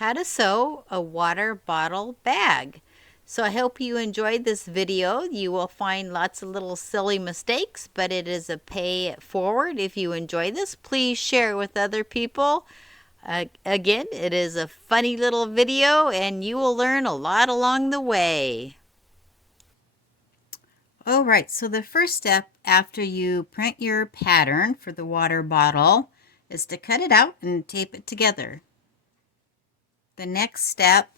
how to sew a water bottle bag. So I hope you enjoyed this video. You will find lots of little silly mistakes, but it is a pay it forward. If you enjoy this, please share with other people. Again, it is a funny little video and you will learn a lot along the way. All right, so the first step after you print your pattern for the water bottle is to cut it out and tape it together. The next step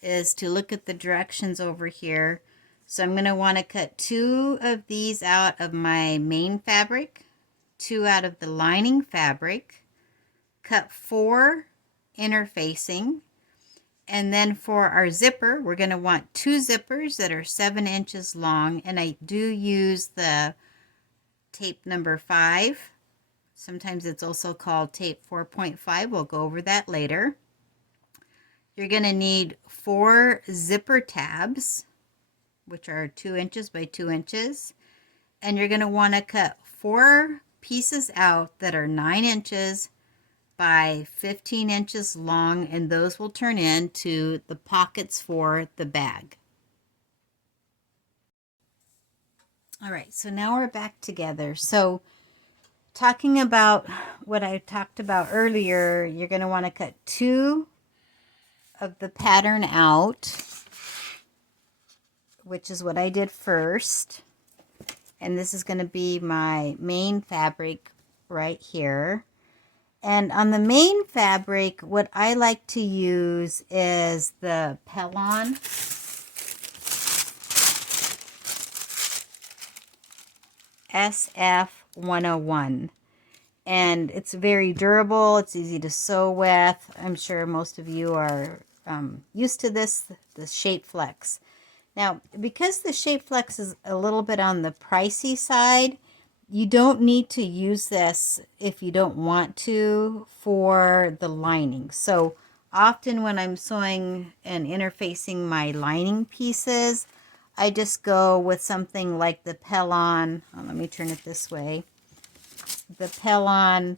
is to look at the directions over here. So I'm going to want to cut 2 of these out of my main fabric, 2 out of the lining fabric, cut 4 interfacing, and then for our zipper, we're going to want 2 zippers that are 7 inches long, and I do use the tape number 5. Sometimes it's also called tape 4.5. We'll go over that later. You're going to need 4 zipper tabs, which are 2 inches by 2 inches. And you're going to want to cut 4 pieces out that are 9 inches by 15 inches long, and those will turn into the pockets for the bag. All right, so now we're back together. So talking about what I talked about earlier, you're going to want to cut 2 of the pattern out, which is what I did first. And this is going to be my main fabric right here. And on the main fabric, what I like to use is the Pellon SF101. And it's very durable. It's easy to sew with. I'm sure most of you are used to this, the Shape Flex. Now, because the Shape Flex is a little bit on the pricey side, you don't need to use this if you don't want to for the lining. So often when I'm sewing and interfacing my lining pieces, I just go with something like the Pellon. Oh, let me turn it this way. The Pellon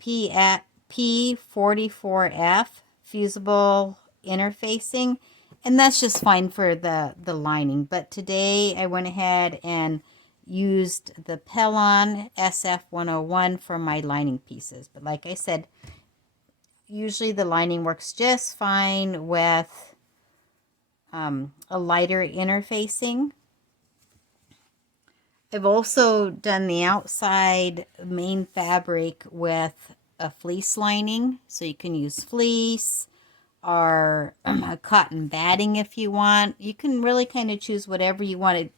P44F fusible interfacing, and that's just fine for the lining. But today I went ahead and used the Pellon SF101 for my lining pieces. But like I said, usually the lining works just fine with a lighter interfacing. I've also done the outside main fabric with a fleece lining, so you can use fleece or a cotton batting if you want. You can really kind of choose whatever you want.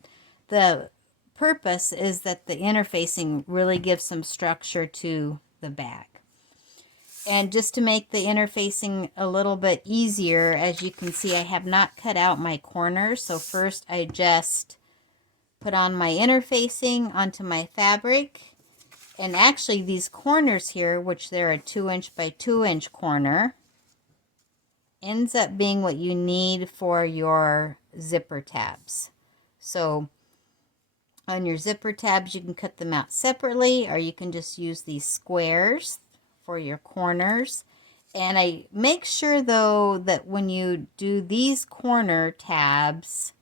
The purpose is that the interfacing really gives some structure to the bag. And just to make the interfacing a little bit easier, as you can see, I have not cut out my corners. So first I just put on my interfacing onto my fabric. And actually these corners here, which they're a 2 inch by 2 inch corner, ends up being what you need for your zipper tabs. So on your zipper tabs, you can cut them out separately, or you can just use these squares for your corners. And I make sure though that when you do these corner tabs,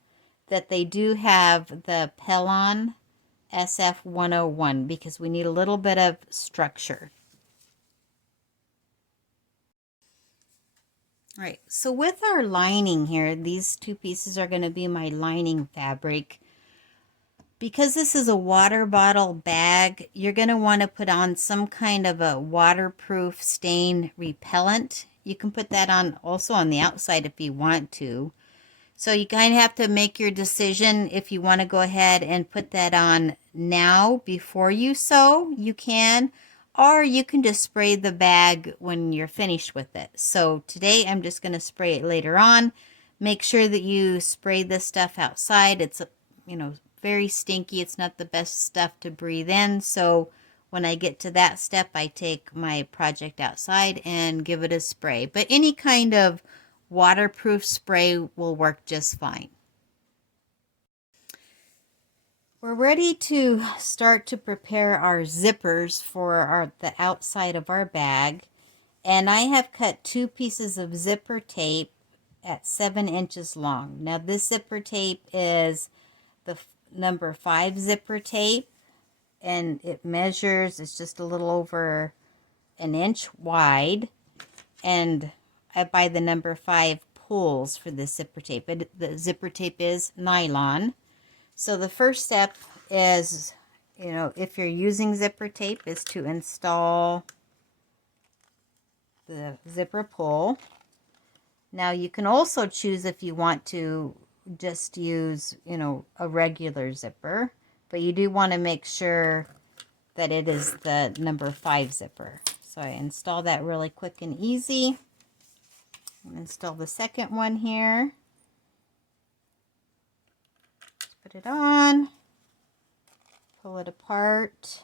that they do have the Pellon SF101, because we need a little bit of structure. All right, so with our lining here, these 2 pieces are going to be my lining fabric. Because this is a water bottle bag, you're going to want to put on some kind of a waterproof stain repellent. You can put that on also on the outside if you want to. So you kind of have to make your decision if you want to go ahead and put that on now before you sew, you can, or you can just spray the bag when you're finished with it. So today I'm just going to spray it later on. Make sure that you spray this stuff outside. It's, very stinky. It's not the best stuff to breathe in. So when I get to that step, I take my project outside and give it a spray. But any kind of waterproof spray will work just fine. We're ready to start to prepare our zippers for the outside of our bag. And I have cut 2 pieces of zipper tape at 7 inches long. Now this zipper tape is the number 5 zipper tape, and it measures, it's just a little over an inch wide, and I buy the number 5 pulls for the zipper tape. The zipper tape is nylon. So the first step is, if you're using zipper tape, is to install the zipper pull. Now you can also choose if you want to just use, a regular zipper, but you do want to make sure that it is the number 5 zipper. So I install that really quick and easy. Install the second one here. Put it on, pull it apart.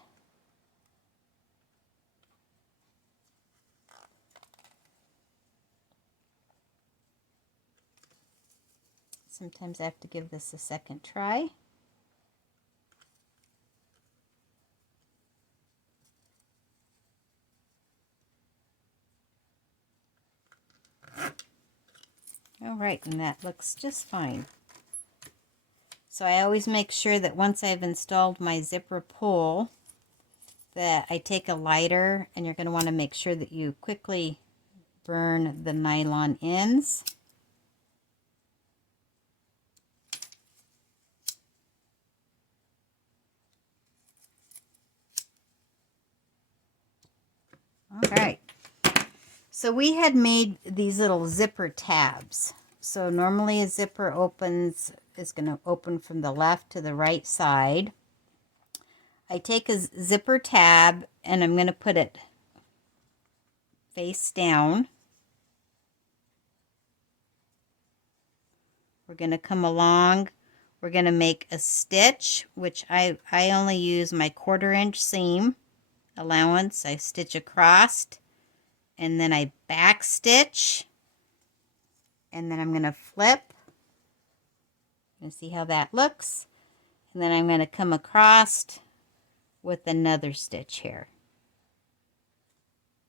Sometimes I have to give this a second try. All right, and that looks just fine. So I always make sure that once I've installed my zipper pull, that I take a lighter, and you're going to want to make sure that you quickly burn the nylon ends. All right. So we had made these little zipper tabs. So normally a zipper is going to open from the left to the right side. I take a zipper tab and I'm going to put it face down. We're going to come along. We're going to make a stitch, which I only use my 1/4 inch seam allowance. I stitch across, and then I back stitch, and then I'm going to flip and see how that looks. And then I'm going to come across with another stitch here.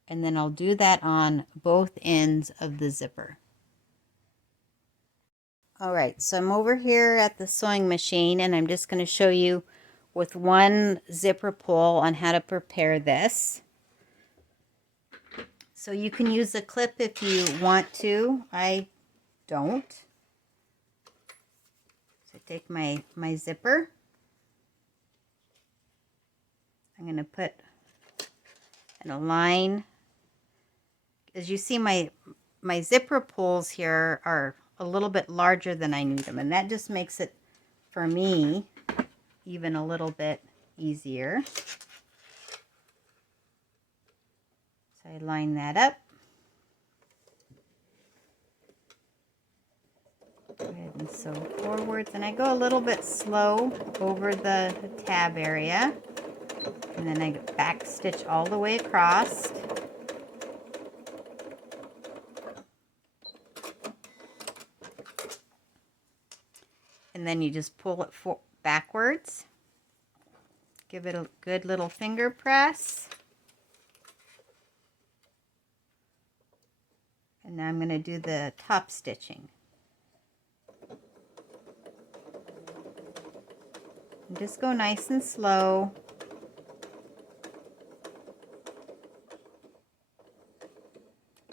And then I'll do that on both ends of the zipper. Alright, so I'm over here at the sewing machine, and I'm just going to show you with one zipper pull on how to prepare this. So you can use a clip if you want to. I don't. So I take my zipper. I'm going to put in a line. As you see, my zipper pulls here are a little bit larger than I need them, and that just makes it, for me, even a little bit easier. So I line that up. Go ahead and sew forwards, and I go a little bit slow over the tab area, and then I back stitch all the way across. And then you just pull it backwards. Give it a good little finger press. And now I'm going to do the top stitching. And just go nice and slow.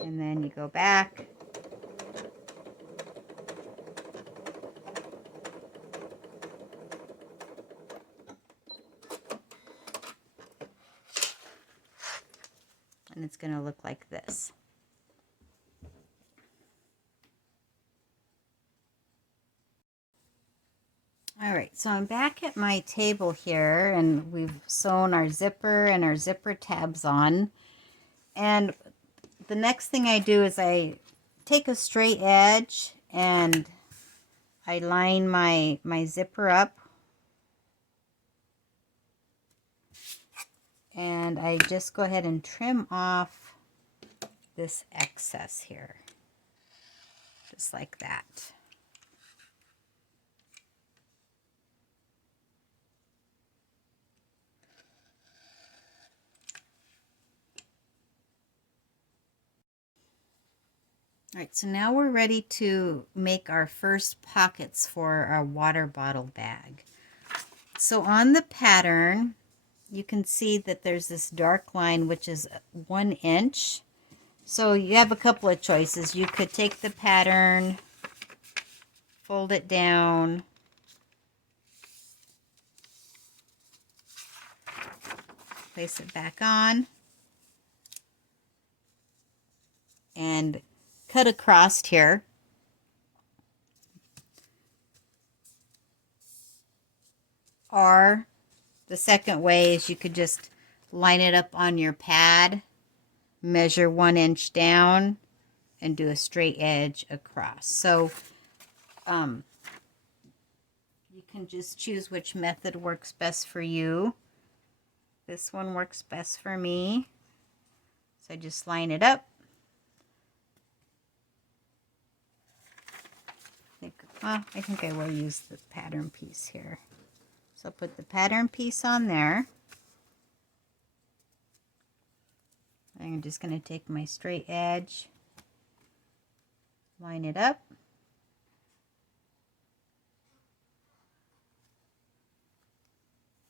And then you go back. And it's going to look like this. Alright, so I'm back at my table here, and we've sewn our zipper and our zipper tabs on. And the next thing I do is I take a straight edge and I line my zipper up. And I just go ahead and trim off this excess here. Just like that. All right, so now we're ready to make our first pockets for our water bottle bag. So on the pattern, you can see that there's this dark line, which is 1 inch. So you have a couple of choices. You could take the pattern, fold it down, place it back on, and cut across here. Or the second way is you could just line it up on your pad, measure 1 inch down, and do a straight edge across. So you can just choose which method works best for you. This one works best for me. So I just line it up. I think I will use the pattern piece here. So I'll put the pattern piece on there. I'm just going to take my straight edge, line it up.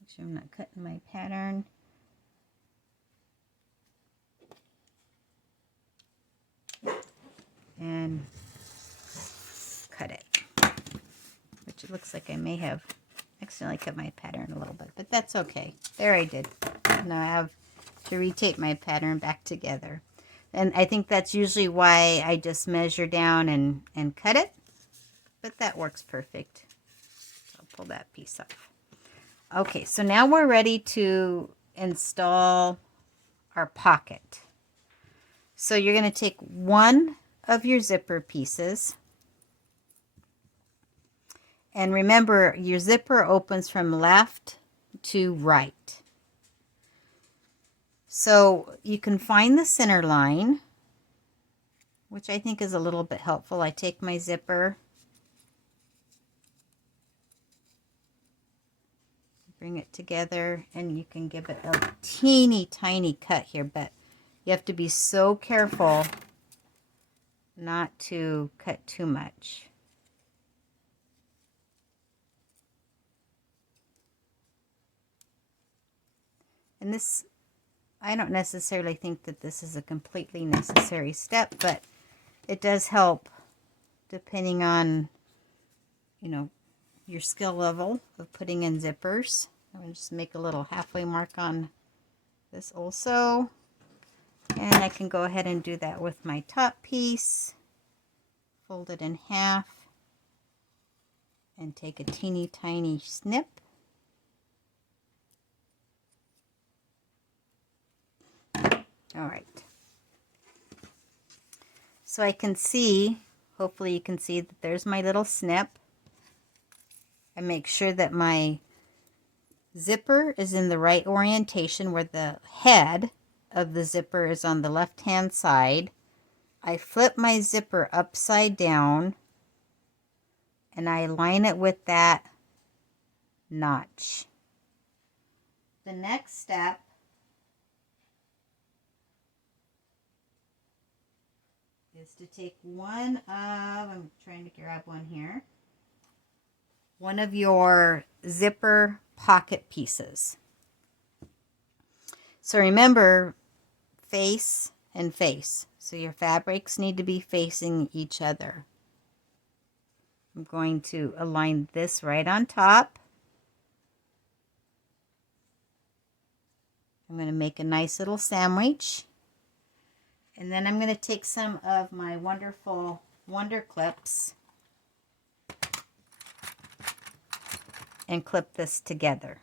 Make sure I'm not cutting my pattern. And cut it. Which it looks like I may have accidentally cut my pattern a little bit, but that's okay. There, I did. Now I have to retape my pattern back together. And I think that's usually why I just measure down and cut it, but that works perfect. I'll pull that piece off. Okay, so now we're ready to install our pocket. So you're going to take one of your zipper pieces, and remember your zipper opens from left to right. So you can find the center line, which I think is a little bit helpful. I take my zipper, bring it together, and you can give it a teeny tiny cut here, but you have to be so careful not to cut too much. And this, I don't necessarily think that this is a completely necessary step, but it does help depending on, you know, your skill level of putting in zippers. I'm going to just make a little halfway mark on this also. And I can go ahead and do that with my top piece. Fold it in half and take a teeny tiny snip. All right. So I can see, hopefully you can see that there's my little snip. I make sure that my zipper is in the right orientation where the head of the zipper is on the left hand side. I flip my zipper upside down and I line it with that notch. The next step is to take one of, I'm trying to grab one here, one of your zipper pocket pieces. So remember, face and face. So your fabrics need to be facing each other. I'm going to align this right on top. I'm going to make a nice little sandwich. And then I'm going to take some of my wonderful Wonder Clips and clip this together.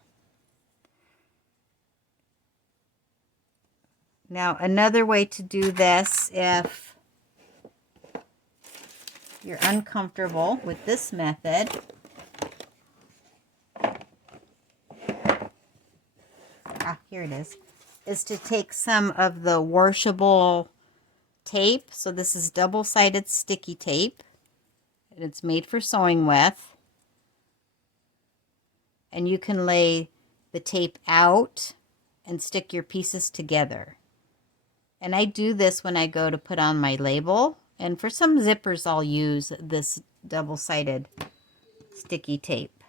Now, another way to do this, if you're uncomfortable with this method, here it is to take some of the washable tape. So this is double-sided sticky tape, and it's made for sewing with. And you can lay the tape out and stick your pieces together. And I do this when I go to put on my label And for some zippers, I'll use this double-sided sticky tape.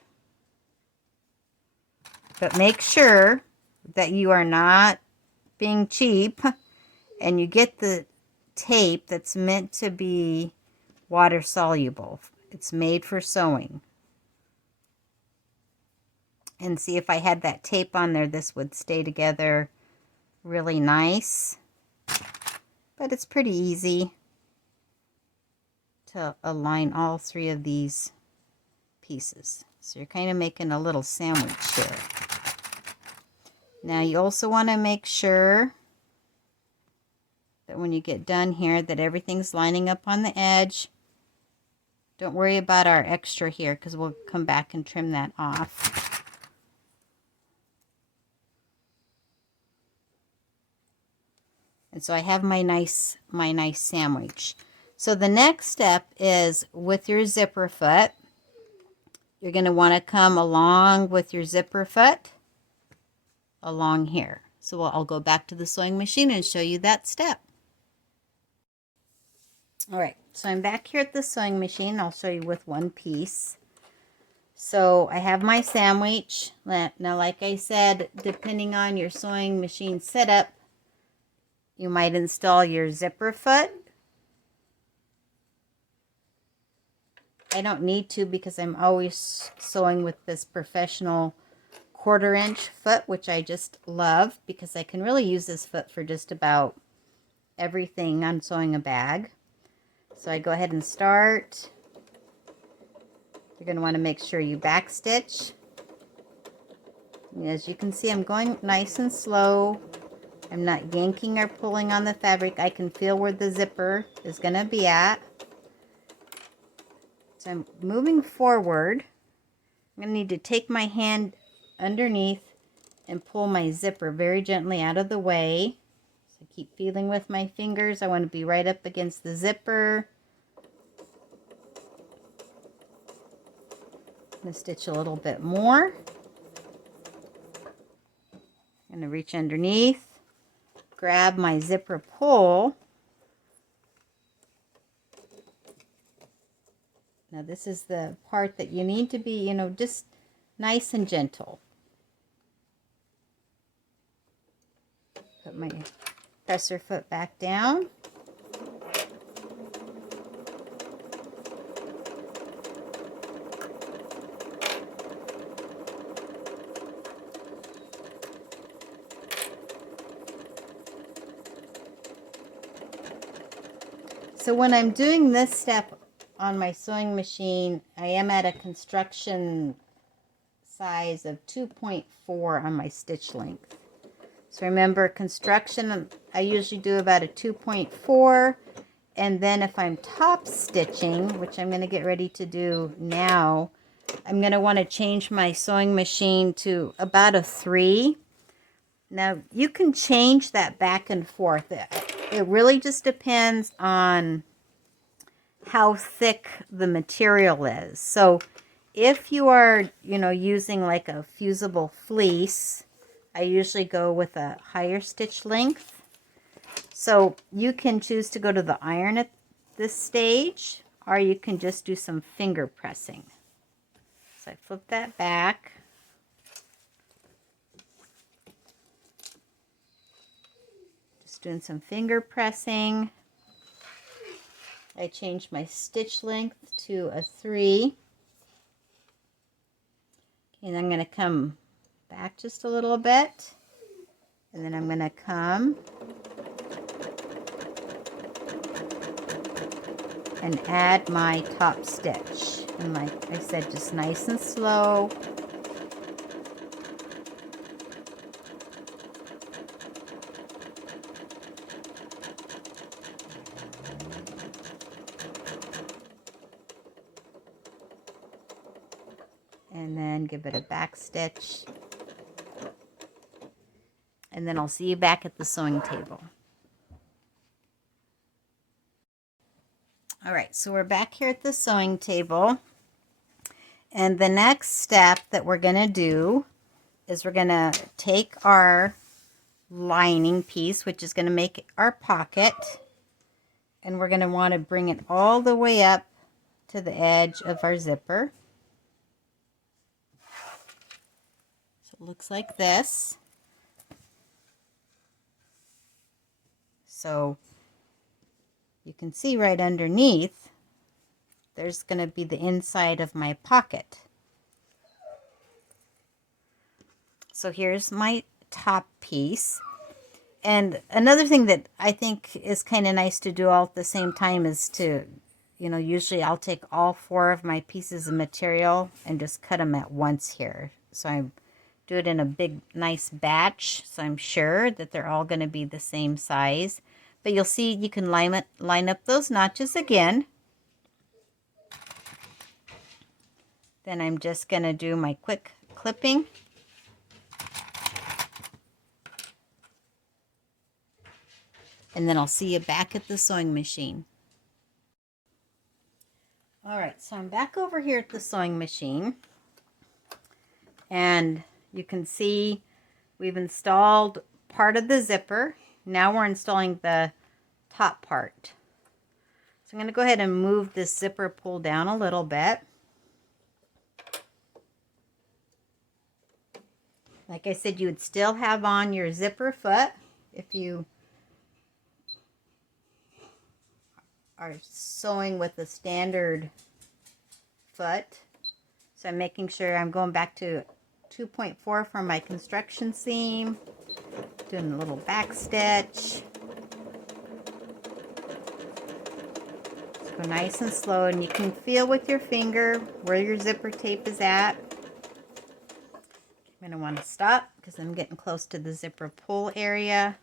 But make sure that you are not being cheap and you get the tape that's meant to be water soluble. It's made for sewing. And see, if I had that tape on there, this would stay together really nice. But it's pretty easy to align all three of these pieces. So you're kind of making a little sandwich here. Now you also want to make sure that when you get done here that everything's lining up on the edge. Don't worry about our extra here because we'll come back and trim that off. And so I have my nice sandwich. So the next step is with your zipper foot, you're going to want to come along with your zipper foot along here. So I'll go back to the sewing machine and show you that step. All right, so I'm back here at the sewing machine. I'll show you with one piece. So I have my sandwich. Now, like I said, depending on your sewing machine setup, you might install your zipper foot. I don't need to because I'm always sewing with this professional 1/4 inch foot, which I just love because I can really use this foot for just about everything on sewing a bag. So I go ahead and start. You're going to want to make sure you back stitch. As you can see, I'm going nice and slow. I'm not yanking or pulling on the fabric. I can feel where the zipper is going to be at. So I'm moving forward. I'm going to need to take my hand underneath and pull my zipper very gently out of the way. So keep feeling with my fingers. I want to be right up against the zipper. I'm going to stitch a little bit more. I'm going to reach underneath, grab my zipper pull. Now this is the part that you need to be, just nice and gentle. Put my presser foot back down. So when I'm doing this step on my sewing machine, I am at a construction size of 2.4 on my stitch length. So remember, construction, I usually do about a 2.4, and then if I'm top stitching, which I'm going to get ready to do now, I'm going to want to change my sewing machine to about a 3. Now, you can change that back and forth. It really just depends on how thick the material is. So if you are, using like a fusible fleece, I usually go with a higher stitch length. So you can choose to go to the iron at this stage, or you can just do some finger pressing. So I flip that back. Just doing some finger pressing. I changed my stitch length to a 3. And I'm going to come back just a little bit. And then I'm going to come and add my top stitch. And like I said, just nice and slow. And then give it a back stitch. And then I'll see you back at the sewing table. All right, so we're back here at the sewing table. And the next step that we're going to do is we're going to take our lining piece, which is going to make our pocket. And we're going to want to bring it all the way up to the edge of our zipper. So it looks like this. So you can see right underneath, there's going to be the inside of my pocket. So here's my top piece. And another thing that I think is kind of nice to do all at the same time is to, you know, usually I'll take all 4 of my pieces of material and just cut them at once here. So I do it in a big, nice batch, so I'm sure that they're all going to be the same size. But you'll see you can line up those notches again. Then I'm just going to do my quick clipping. And then I'll see you back at the sewing machine. All right, so I'm back over here at the sewing machine. And you can see we've installed part of the zipper. Now we're installing the top part. So I'm going to go ahead and move this zipper pull down a little bit. Like I said, you would still have on your zipper foot if you are sewing with a standard foot. So I'm making sure I'm going back to 2.4 for my construction seam, doing a little back stitch. Just go nice and slow, and you can feel with your finger where your zipper tape is at. I'm going to want to stop because I'm getting close to the zipper pull area.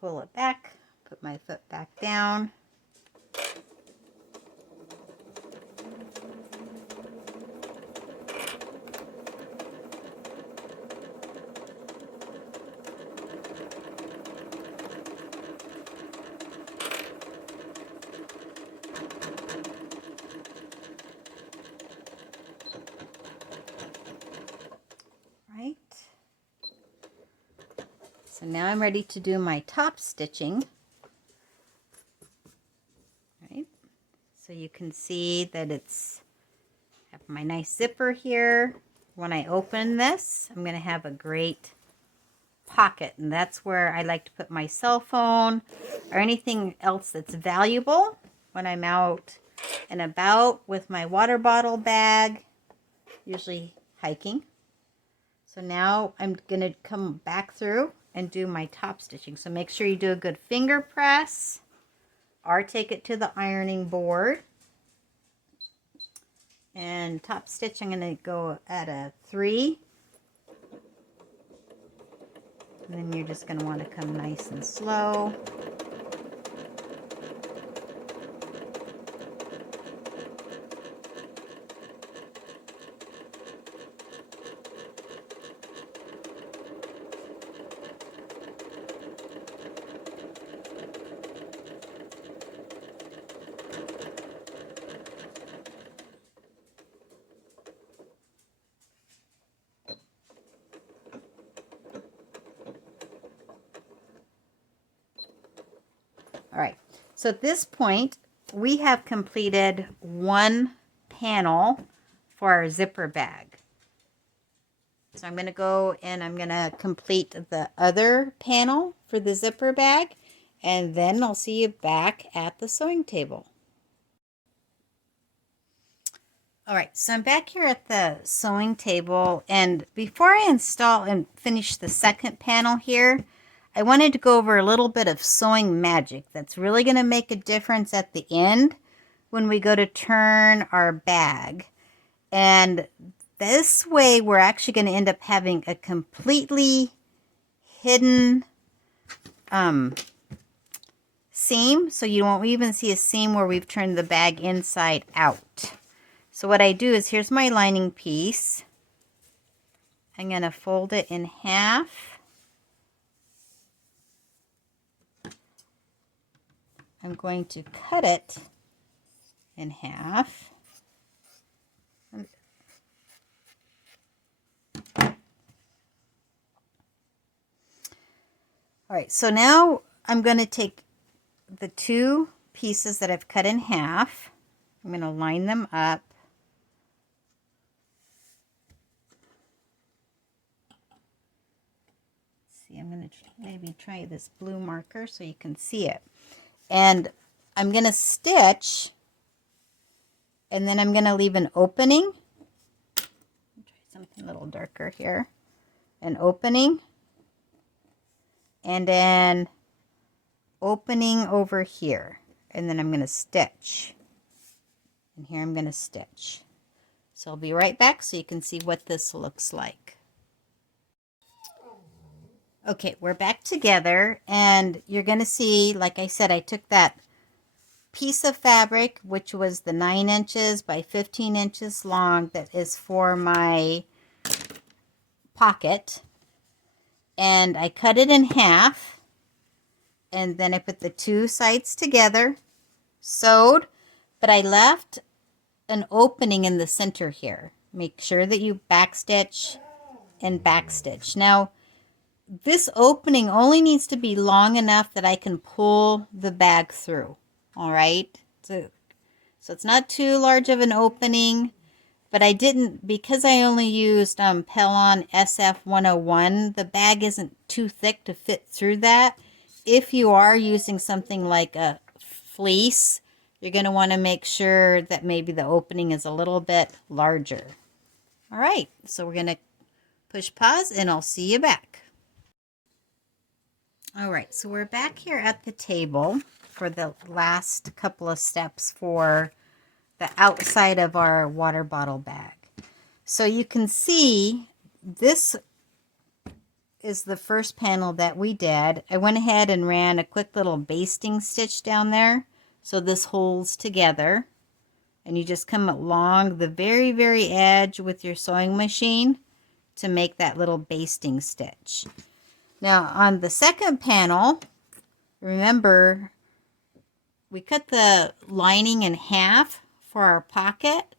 Pull it back, put my foot back down. Right. So now I'm ready to do my top stitching. Right. So you can see that it's I have my nice zipper here. When I open this, I'm going to have a great pocket, and that's where I like to put my cell phone or anything else that's valuable when I'm out and about with my water bottle bag, usually hiking. So now I'm going to come back through and do my top stitching. So make sure you do a good finger press or take it to the ironing board. And top stitch, I'm going to go at a 3. And then you're just going to want to come nice and slow. All right, so at this point, we have completed one panel for our zipper bag. So I'm going to go and I'm going to complete the other panel for the zipper bag, and then I'll see you back at the sewing table. All right, so I'm back here at the sewing table, and before I install and finish the second panel here, I wanted to go over a little bit of sewing magic that's really going to make a difference at the end when we go to turn our bag. And this way, we're actually going to end up having a completely hidden seam, so you won't even see a seam where we've turned the bag inside out. So what I do is, here's my lining piece. I'm going to fold it in half. I'm going to cut it in half. All right, so now I'm going to take the 2 pieces that I've cut in half. I'm going to line them up. See, I'm going to maybe try this blue marker so you can see it. And I'm going to stitch, and then I'm going to leave an opening. Try something a little darker here. An opening, and then opening over here. And then I'm going to stitch. And here I'm going to stitch. So I'll be right back so you can see what this looks like. Okay, we're back together, and you're going to see, like I said, I took that piece of fabric, which was the 9 inches by 15 inches long, that is for my pocket, and I cut it in half, and then I put the two sides together, sewed, but I left an opening in the center here. Make sure that you backstitch and backstitch. Now, this opening only needs to be long enough that I can pull the bag through. All right. So it's not too large of an opening, but I didn't, because I only used Pellon SF101, the bag isn't too thick to fit through that. If you are using something like a fleece, you're going to want to make sure that maybe the opening is a little bit larger. All right. So we're going to push pause, and I'll see you back. All right, so we're back here at the table for the last couple of steps for the outside of our water bottle bag. So you can see this is the first panel that we did. I went ahead and ran a quick little basting stitch down there so this holds together. And you just come along the very, very edge with your sewing machine to make that little basting stitch. Now on the second panel, remember we cut the lining in half for our pocket,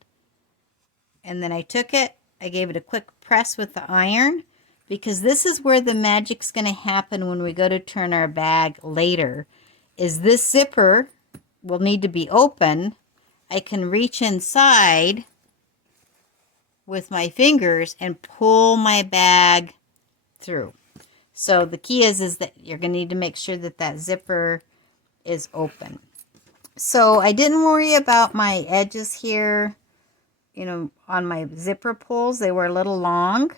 and then I took it, I gave it a quick press with the iron, because this is where the magic's going to happen when we go to turn our bag later, is this zipper will need to be open. I can reach inside with my fingers and pull my bag through. So the key is that you're going to need to make sure that that zipper is open. So I didn't worry about my edges here, you know, on my zipper pulls. They were a little long.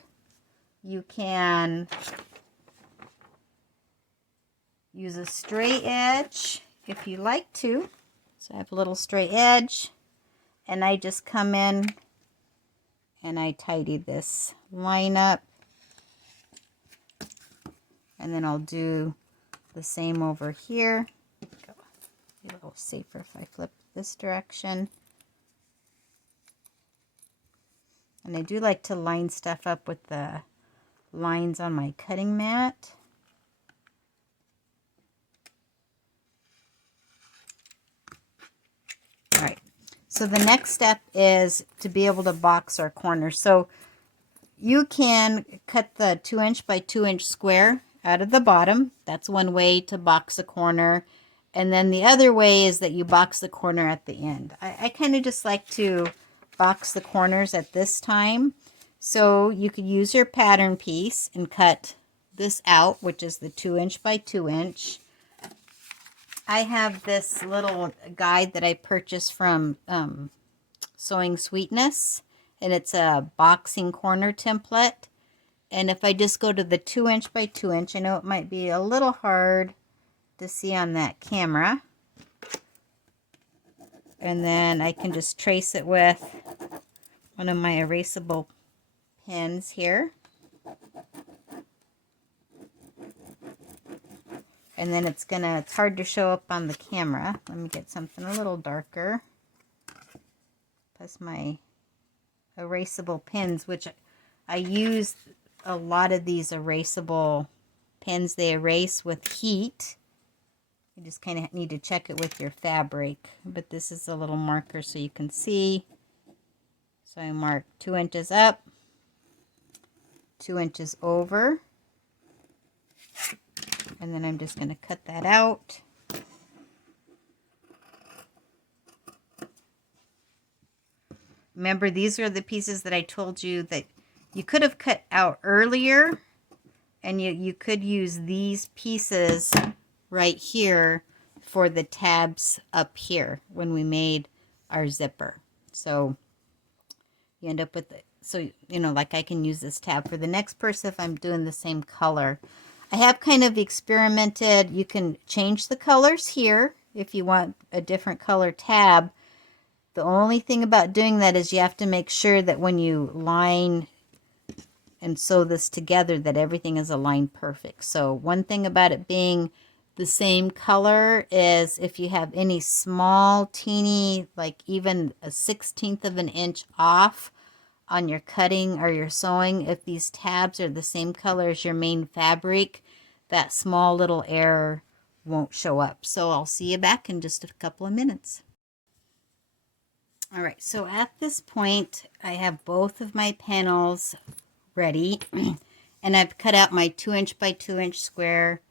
You can use a straight edge if you like to. So I have a little straight edge, and I just come in and I tidy this line up. And then I'll do the same over here. Be a little safer if I flip this direction. And I do like to line stuff up with the lines on my cutting mat. All right, so the next step is to be able to box our corners. So you can cut the 2" by 2" square out of the bottom. That's one way to box a corner. And then the other way is that you box the corner at the end. I kind of just like to box the corners at this time. So you could use your pattern piece and cut this out, which is the 2" by 2". I have this little guide that I purchased from Sewing Sweetness, and it's a boxing corner template. And if I just go to the 2" by 2", I know it might be a little hard to see on that camera. And then I can just trace it with one of my erasable pens here. And then it's hard to show up on the camera. Let me get something a little darker. Plus my erasable pens, which I use a lot of these erasable pens. They erase with heat. You just kind of need to check it with your fabric. But this is a little marker so you can see. So I mark 2 inches up, 2 inches over. And then I'm just going to cut that out. remember, these are the pieces that I told you that you could have cut out earlier, and you could use these pieces right here for the tabs up here when we made our zipper. So you end up with it. So, you know, like I can use this tab for the next purse if I'm doing the same color. I have kind of experimented. You can change the colors here if you want a different color tab. The only thing about doing that is you have to make sure that when you line and sew this together that everything is aligned perfect. So one thing about it being the same color is if you have any small teeny, like even a 1/16 of an inch off on your cutting or your sewing, if these tabs are the same color as your main fabric, that small little error won't show up. So I'll see you back in just a couple of minutes. All right, so at this point, I have both of my panels ready, and I've cut out my 2" by 2" square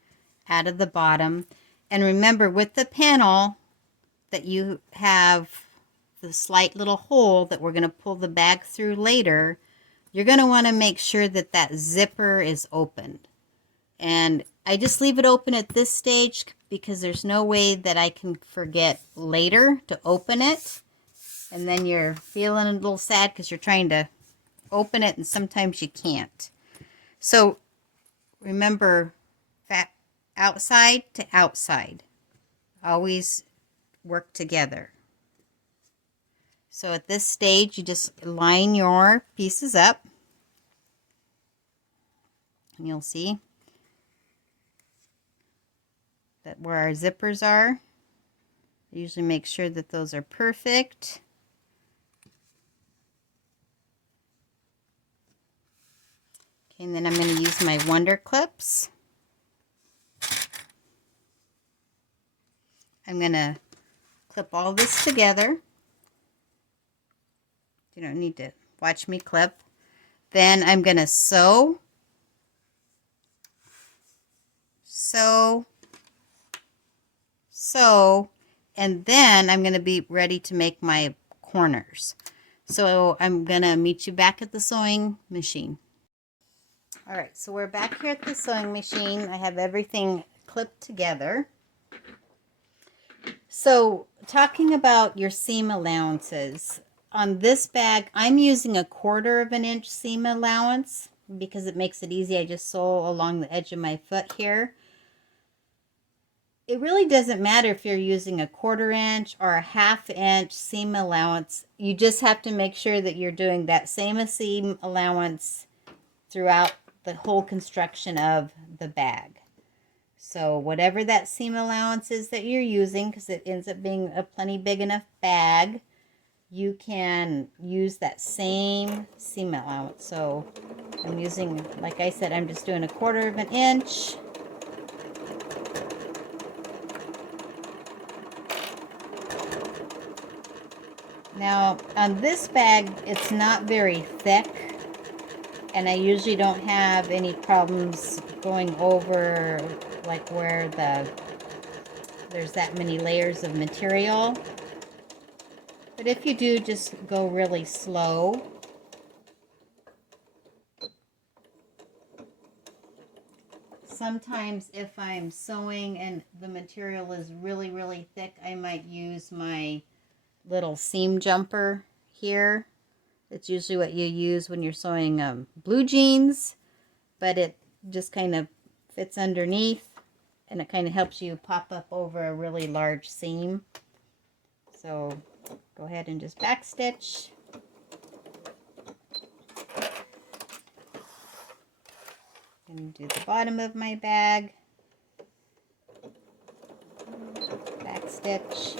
out of the bottom. And remember, with the panel that you have the slight little hole that we're going to pull the bag through later, you're going to want to make sure that that zipper is opened. And I just leave it open at this stage because there's no way that I can forget later to open it. And then you're feeling a little sad because you're trying to open it and sometimes you can't. So remember, outside to outside. Always work together. So at this stage, you just line your pieces up. And you'll see that where our zippers are, I usually make sure that those are perfect. Okay, and then I'm going to use my Wonder Clips. I'm going to clip all this together. You don't need to watch me clip. Then I'm going to sew, and then I'm going to be ready to make my corners. So I'm going to meet you back at the sewing machine. All right, so we're back here at the sewing machine. I have everything clipped together. So talking about your seam allowances, on this bag, I'm using a 1/4 of an inch seam allowance because it makes it easy. I just sew along the edge of my foot here. It really doesn't matter if you're using a 1/4 inch or a 1/2 inch seam allowance. You just have to make sure that you're doing that same seam allowance throughout the whole construction of the bag. So whatever that seam allowance is that you're using, because it ends up being a plenty big enough bag, you can use that same seam allowance. So I'm using, like I said, I'm just doing a 1/4 of an inch. Now on this bag, it's not very thick, and I usually don't have any problems going over like where there's that many layers of material. But if you do, just go really slow. Sometimes if I'm sewing and the material is really, really thick, I might use my little seam jumper here. It's usually what you use when you're sewing blue jeans, but it just kind of fits underneath and it kind of helps you pop up over a really large seam. So go ahead and just back stitch. And do the bottom of my bag. Back stitch.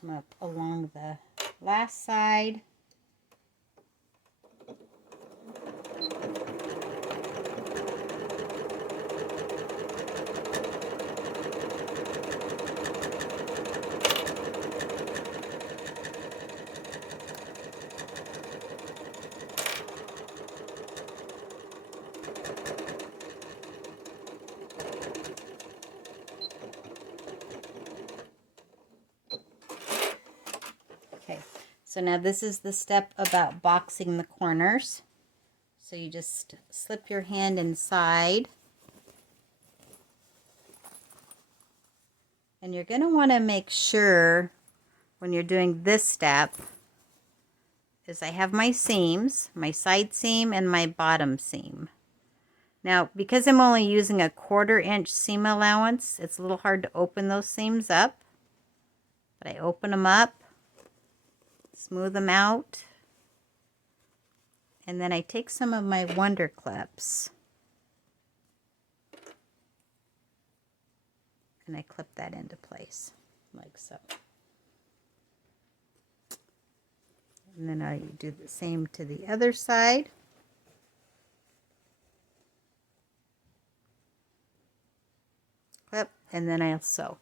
Come up along the last side. So now this is the step about boxing the corners. So you just slip your hand inside. And you're going to want to make sure when you're doing this step is I have my seams, my side seam and my bottom seam. Now, because I'm only using a 1/4 inch seam allowance, it's a little hard to open those seams up. But I open them up, smooth them out, and then I take some of my Wonder Clips and I clip that into place like so. And then I do the same to the other side. Clip, and then I'll sew.